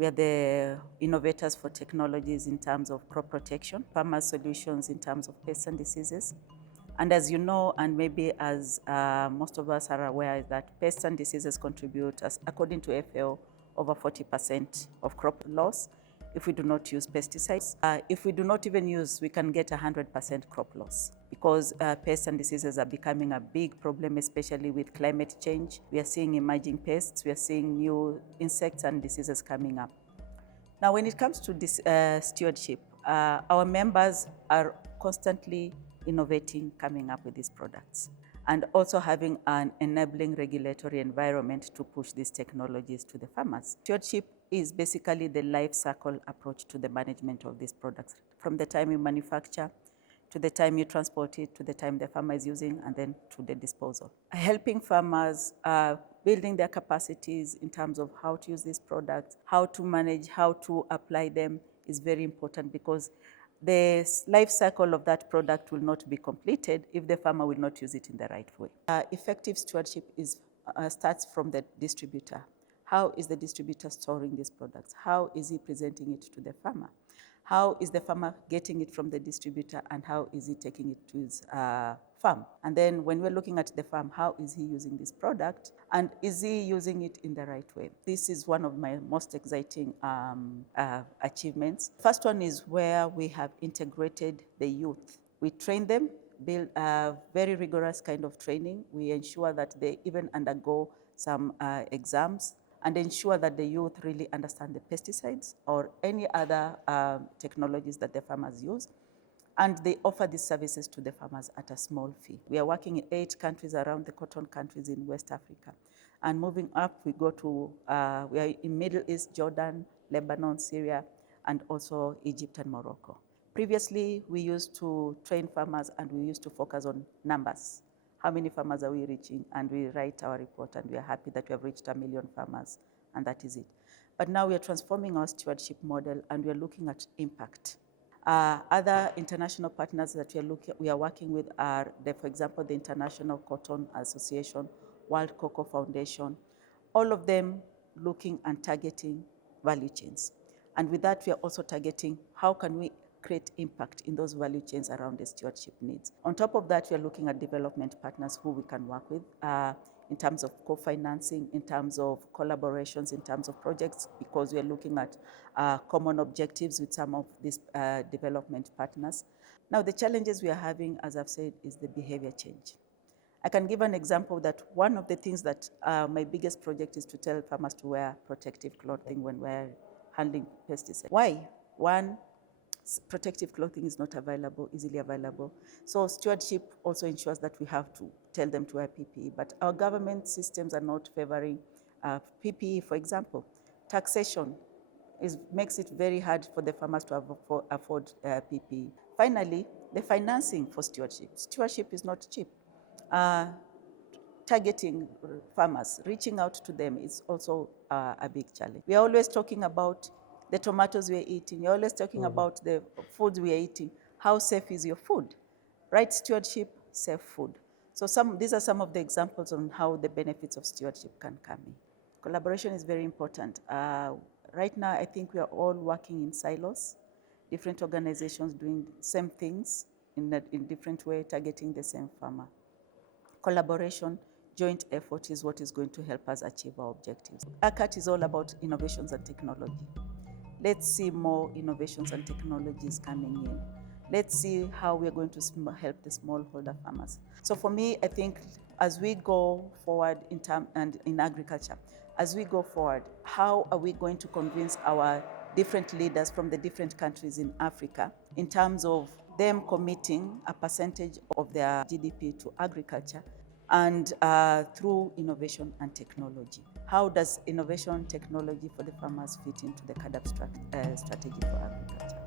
We are the innovators for technologies in terms of crop protection, farmer solutions in terms of pests and diseases. And as you know, and maybe as most of us are aware, is that pests and diseases contribute, according to FAO, over 40% of crop loss if we do not use pesticides. If we do not even use, we can get 100% crop loss because pests and diseases are becoming a big problem, especially with climate change. We are seeing emerging pests, we are seeing new insects and diseases coming up. Now, when it comes to this stewardship, our members are constantly innovating, coming up with these products, and also having an enabling regulatory environment to push these technologies to the farmers. Stewardship is basically the life cycle approach to the management of these products, from the time you manufacture, to the time you transport it, to the time the farmer is using, and then to the disposal. Helping farmers, building their capacities in terms of how to use these products, how to manage, how to apply them is very important, because the life cycle of that product will not be completed if the farmer will not use it in the right way. Effective stewardship starts from the distributor. How is the distributor storing these products? How is he presenting it to the farmer? How is the farmer getting it from the distributor, and how is he taking it to his farm? And then when we're looking at the farm, how is he using this product, and is he using it in the right way? This is one of my most exciting achievements. First one is where we have integrated the youth. We train them, build a very rigorous kind of training. We ensure that they even undergo some exams, and ensure that the youth really understand the pesticides or any other technologies that the farmers use. And they offer these services to the farmers at a small fee. We are working in 8 countries around the cotton countries in West Africa. And moving up, we go to, we are in Middle East, Jordan, Lebanon, Syria, and also Egypt and Morocco. Previously, we used to train farmers and we used to focus on numbers. How many farmers are we reaching? And we write our report and we are happy that we have reached 1 million farmers, and that is it. But now we are transforming our stewardship model and we are looking at impact. Other international partners that we are working with are, for example, the International Cotton Association, World Cocoa Foundation, all of them looking and targeting value chains. And with that, we are also targeting how can we create impact in those value chains around the stewardship needs. On top of that, we are looking at development partners who we can work with in terms of co-financing, in terms of collaborations, in terms of projects, because we are looking at common objectives with some of these development partners. Now, the challenges we are having, as I've said, is the behavior change. I can give an example that one of the things that my biggest project is to tell farmers to wear protective clothing when we're handling pesticides. Why? One, protective clothing is not easily available. So stewardship also ensures that we have to tell them to wear PPE, but our government systems are not favoring PPE, for example. Taxation makes it very hard for the farmers to afford PPE. Finally, the financing for stewardship. Stewardship is not cheap. Targeting farmers, reaching out to them is also a big challenge. We are always talking about the tomatoes we are eating. You're always talking about the foods we are eating. How safe is your food? Right stewardship, safe food. So these are some of the examples on how the benefits of stewardship can come in. Collaboration is very important. Right now, I think we are all working in silos, different organizations doing same things in different way, targeting the same farmer. Collaboration, joint effort is what is going to help us achieve our objectives. ACAADP is all about innovations and technology. Let's see more innovations and technologies coming in. Let's see how we're going to help the smallholder farmers. So for me, I think as we go forward in agriculture, as we go forward, how are we going to convince our different leaders from the different countries in Africa in terms of them committing a percentage of their GDP to agriculture, and through innovation and technology? How does innovation technology for the farmers fit into the CAADP strategy for agriculture?